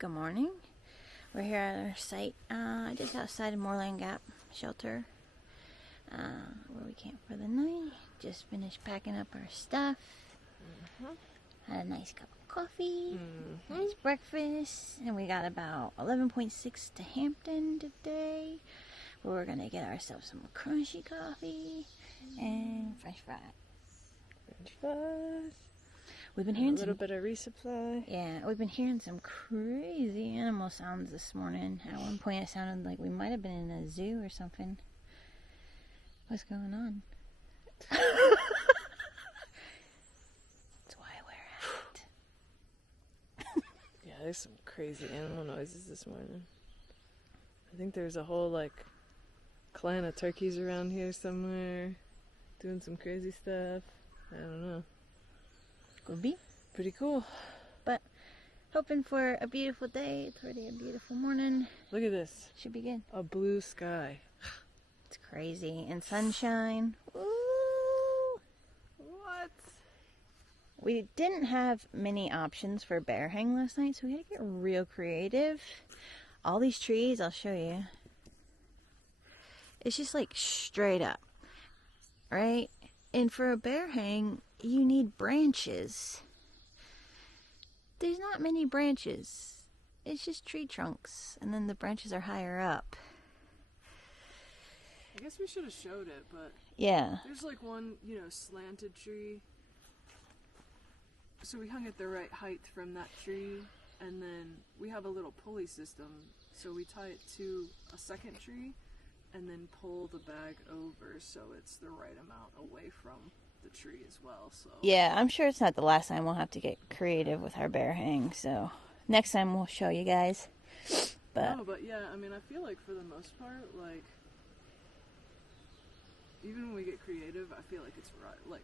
Good morning. We're here at our site just outside of Moreland Gap shelter where we camp for the night. Just finished packing up our stuff. Had a nice cup of coffee, nice breakfast, and we got about 11.6 to Hampton today. We're gonna get ourselves some crunchy coffee and French fries. We've been hearing a little bit of resupply. Yeah, we've been hearing some crazy animal sounds this morning. At one point, it sounded like we might have been in a zoo or something. What's going on? That's why we're at. Yeah, there's some crazy animal noises this morning. I think there's a whole clan of turkeys around here somewhere doing some crazy stuff. I don't know. Could be. Pretty cool. But hoping for a beautiful day, a beautiful morning. Look at this. Should be good. A blue sky. It's crazy. And sunshine. Ooh. What? We didn't have many options for bear hang last night, so we had to get real creative. All these trees, I'll show you. It's just like straight up, right? And for a bear hang, you need branches. There's not many branches. It's just tree trunks, and then the branches are higher up. I guess we should have showed it, but yeah, there's one, slanted tree. So we hung it the right height from that tree, and then we have a little pulley system, so we tie it to a second tree and then pull the bag over so it's the right amount away from the tree as well. So yeah, I'm sure it's not the last time we'll have to get creative with our bear hang, so next time we'll show you guys. But no, but yeah, I mean, I feel like for the most part, even when we get creative, I feel like it's right.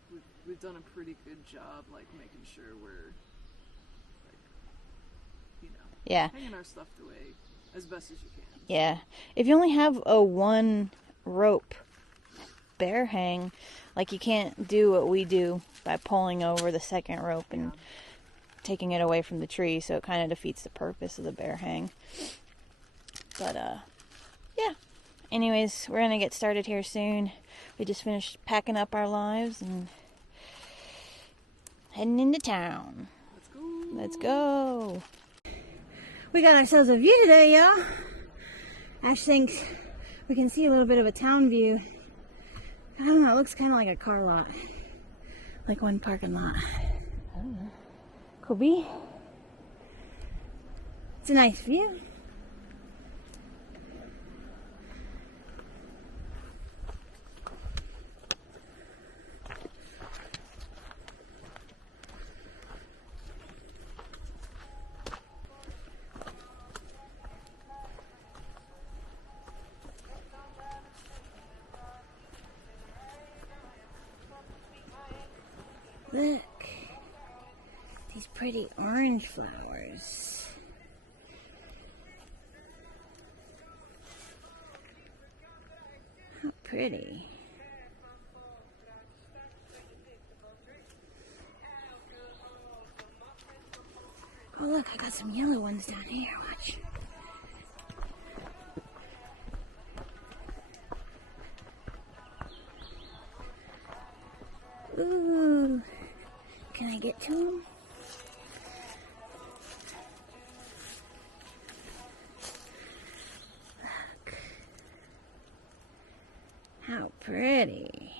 We've done a pretty good job, making sure we're yeah, hanging our stuff away as best as you can. Yeah, if you only have a one rope bear hang, you can't do what we do by pulling over the second rope and taking it away from the tree, so it kind of defeats the purpose of the bear hang. But yeah, anyways, we're gonna get started here soon. We just finished packing up our lives and heading into town. Let's go. We got ourselves a view today, y'all. Ash thinks we can see a little bit of a town view. I don't know, it looks kind of like a car lot. Like one parking lot. I don't know. Could be. It's a nice view. Look, these pretty orange flowers. How pretty. Oh look, I got some yellow ones down here, watch. Ooh. Can I get to them? Look. How pretty.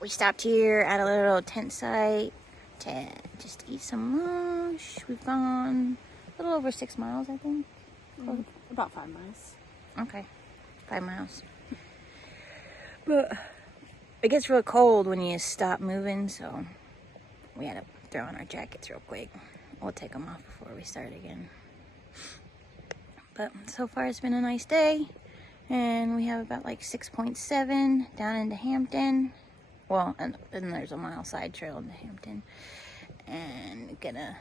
We stopped here at a little tent site to just eat some lunch. We've gone a little over 6 miles, I think. About 5 miles. Okay, 5 miles. But it gets real cold when you stop moving, so we had to throw on our jackets real quick. We'll take them off before we start again. But so far it's been a nice day, and we have about 6.7 down into Hampton. Well, and then there's a mile side trail into Hampton. And gonna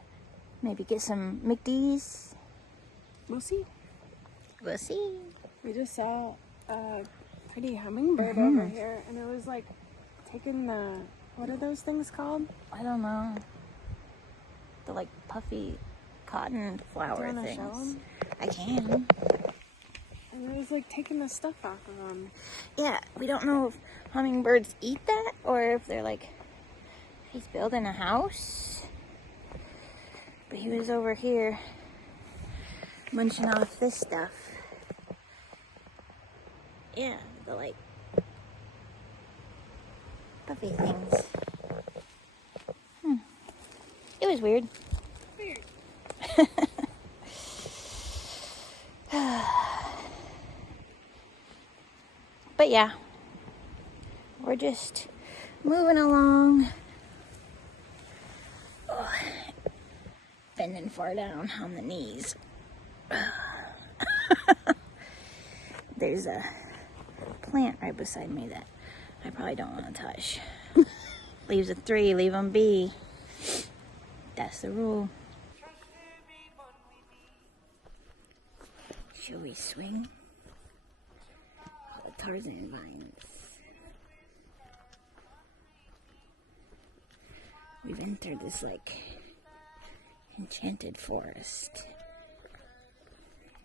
maybe get some McD's. We'll see. We'll see. We just saw a pretty hummingbird over here, and it was taking the What are those things called? I don't know. The like puffy cotton flower Do you wanna things. show 'em? I can. And it was like taking the stuff off of them. Yeah, we don't know if hummingbirds eat that or if they're like, he's building a house. But he was over here munching off this stuff. Yeah, the like puffy things. It was weird. Weird. But yeah, we're just moving along. Oh, bending far down on the knees. There's a plant right beside me that I probably don't want to touch. Leaves a 3, leave them be. That's the rule. Shall we swing? The Tarzan vines. We've entered this like enchanted forest.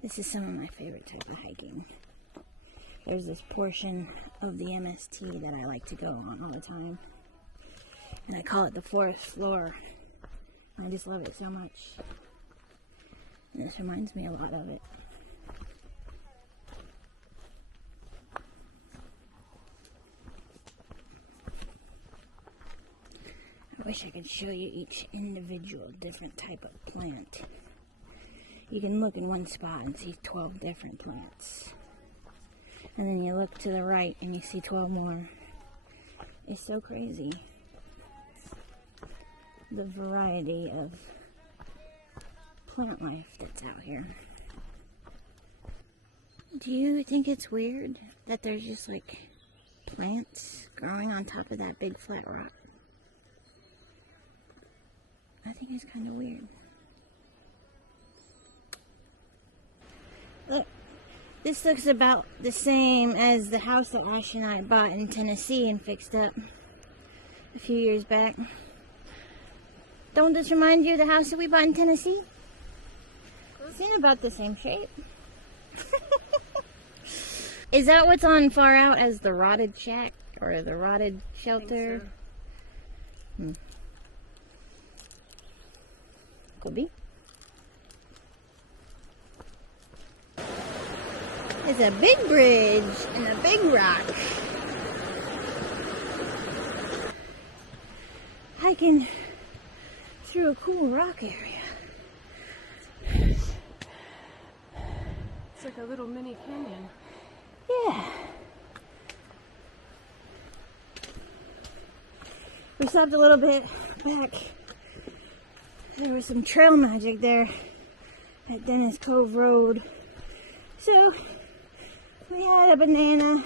This is some of my favorite type of hiking. There's this portion of the MST that I like to go on all the time. And I call it the forest floor. I just love it so much. And this reminds me a lot of it. I wish I could show you each individual different type of plant. You can look in one spot and see 12 different plants. And then you look to the right and you see 12 more. It's so crazy. The variety of plant life that's out here. Do you think it's weird that there's just like plants growing on top of that big flat rock? I think it's kind of weird. Look, this looks about the same as the house that Ash and I bought in Tennessee and fixed up a few years back. Don't this remind you of the house that we bought in Tennessee? It's in about the same shape. Is that what's on far out as the rotted shack or the rotted shelter? I think so. Could be. It's a big bridge and a big rock. Hiking through a cool rock area. It's like a little mini canyon. Yeah. We stopped a little bit back. There was some trail magic there at Dennis Cove Road. So we had a banana.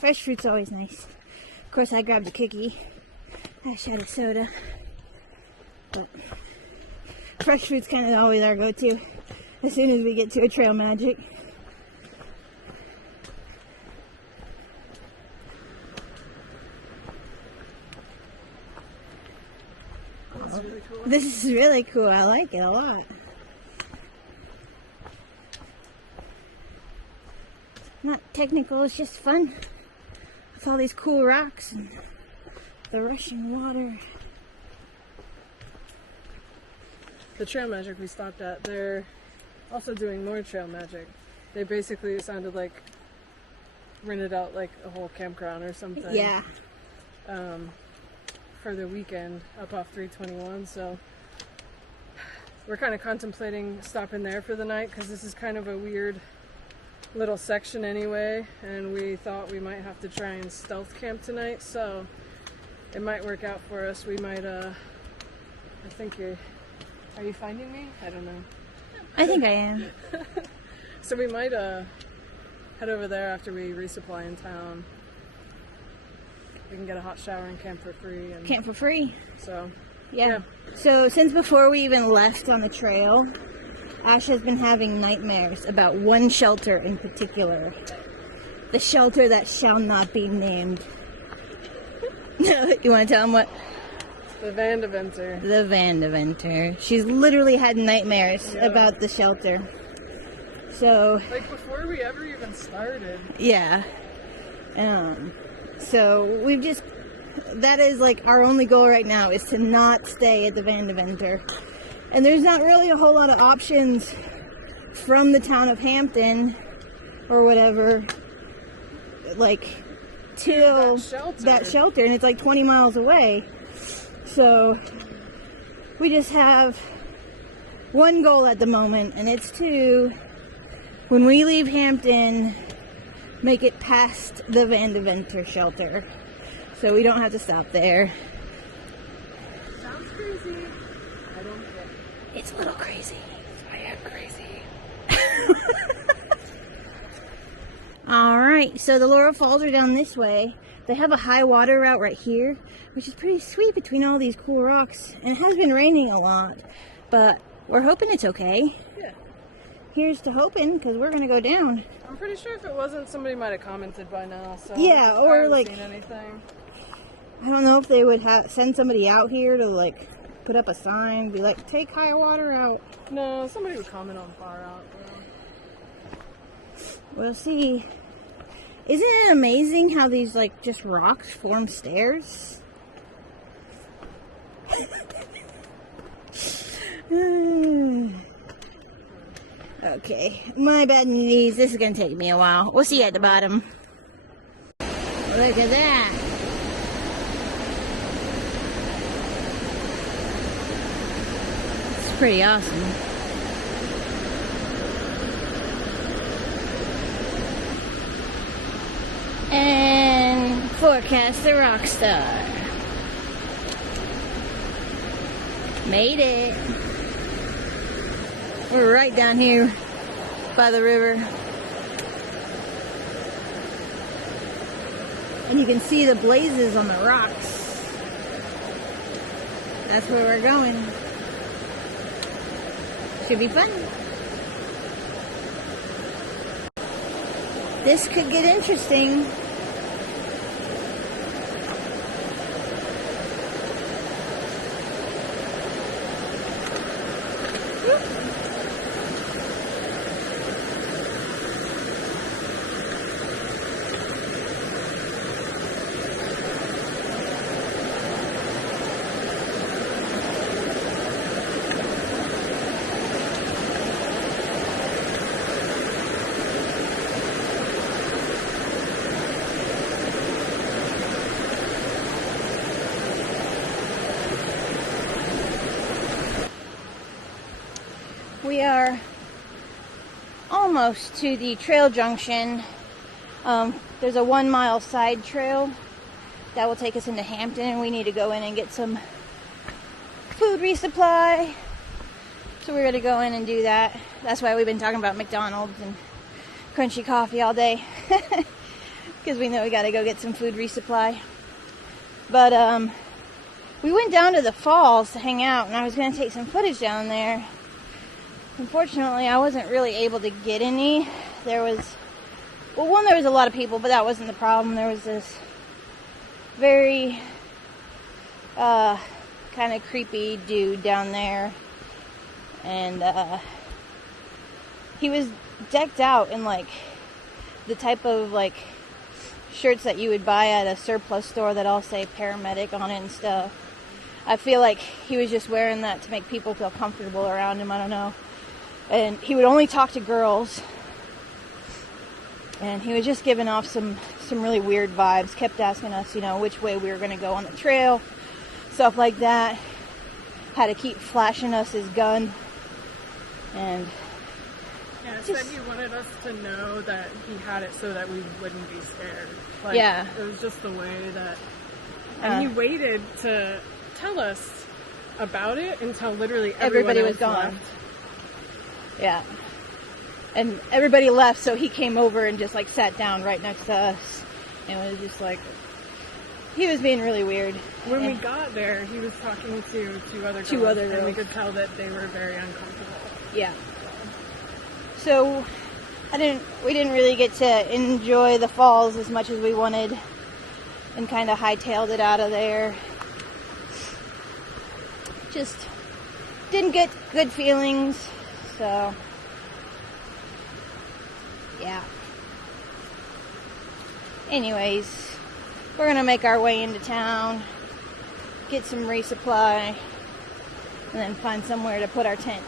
Fresh fruit's always nice. Of course, I grabbed a cookie. Ash had a soda. But fresh fruit's kind of always our go-to as soon as we get to a trail magic. Really cool. This is really cool. I like it a lot. Not technical, it's just fun. With all these cool rocks and the rushing water. The trail magic we stopped at, they're also doing more trail magic. They basically, it sounded like rented out like a whole campground or something. Yeah. For the weekend up off 321, so we're kind of contemplating stopping there for the night because this is kind of a weird little section anyway, and we thought we might have to try and stealth camp tonight, so it might work out for us. We might I think are you finding me? I don't know. I think I am. So we might head over there after we resupply in town. We can get a hot shower and camp for free. And Camp for free. so Yeah. So since before we even left on the trail, Ash has been having nightmares about one shelter in particular. The shelter that shall not be named. You want to tell them what? The Vandeventer. The Vandeventer. She's literally had nightmares about the shelter. So. Like before we ever even started. Yeah. So we've just. That is like our only goal right now is to not stay at the Vandeventer. And there's not really a whole lot of options from the town of Hampton or whatever, like, till that shelter, and it's like 20 miles away. So we just have one goal at the moment, and it's to, when we leave Hampton, make it past the Vandeventer shelter, so we don't have to stop there. Sounds crazy. I don't get it. It's a little crazy. I am crazy. Alright, so the Laurel Falls are down this way. They have a high water route right here, which is pretty sweet between all these cool rocks. And it has been raining a lot, but we're hoping it's okay. Yeah. Here's to hoping, because we're going to go down. I'm pretty sure if it wasn't, somebody might have commented by now. So yeah, or I haven't like, seen anything. I don't know if they would send somebody out here to like put up a sign, be like, take high water out. No, somebody would comment on far out. Yeah. We'll see. Isn't it amazing how these like just rocks form stairs? Okay, my bad knees. This is gonna take me a while. We'll see you at the bottom. Look at that. It's pretty awesome. And forecast the rock star. Made it. We're right down here by the river. And you can see the blazes on the rocks. That's where we're going. Should be fun. This could get interesting. We are almost to the trail junction. There's a 1 mile side trail that will take us into Hampton, and we need to go in and get some food resupply. So we're going to go in and do that. That's why we've been talking about McDonald's and crunchy coffee all day. Because we know we got to go get some food resupply. But we went down to the falls to hang out, and I was going to take some footage down there. Unfortunately, I wasn't really able to get any. There was, well, one, there was a lot of people, but that wasn't the problem. There was this very kind of creepy dude down there, and he was decked out in like the type of like shirts that you would buy at a surplus store that all say paramedic on it and stuff. I feel like he was just wearing that to make people feel comfortable around him. I don't know. And he would only talk to girls. And he was just giving off some really weird vibes. Kept asking us, you know, which way we were going to go on the trail. Stuff like that. Had to keep flashing us his gun. And yeah, said he wanted us to know that he had it so that we wouldn't be scared. Like, yeah. It was just the way that... And he waited to tell us about it until literally everybody was gone. Left. Yeah. And everybody left, so he came over and just like sat down right next to us. And it was just like, he was being really weird. When we got there, he was talking to two other girls. And we could tell that they were very uncomfortable. Yeah. So we didn't really get to enjoy the falls as much as we wanted. and kind of hightailed it out of there. Just didn't get good feelings, so yeah. Anyways, we're gonna make our way into town, get some resupply, and then find somewhere to put our tent.